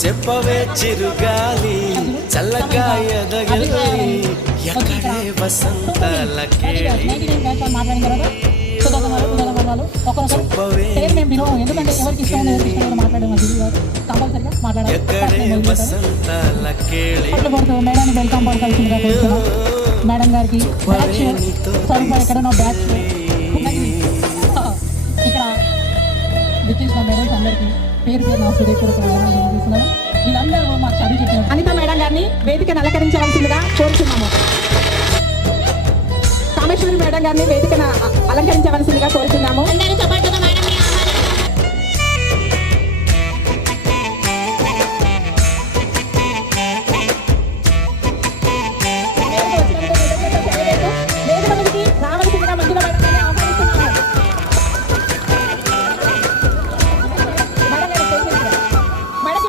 చెప్పవే చిరుగాలి చల్లగా ఎదగలి ఎక్కడే వసంతాల కేళి. మాట్లాడిన మాట్లాడే ఎక్కడే వసంతాల కేళి. మేడానికి వెల్కమ్ పడతాల్సిందిగా మేడం గారికి బ్యాచ్ స్వరూప ఎక్కడనో బ్యాచ్ ఇక్కడ విచ్చేసిన మేడం అందరికీ పేరు పేరు నా హృదయపూర్వక వేదికను అలంకరించవలసిందిగా కోరుతున్నాము కామేశ్వరి మేడం గారిని వేదికను అలంకరించవలసిందిగా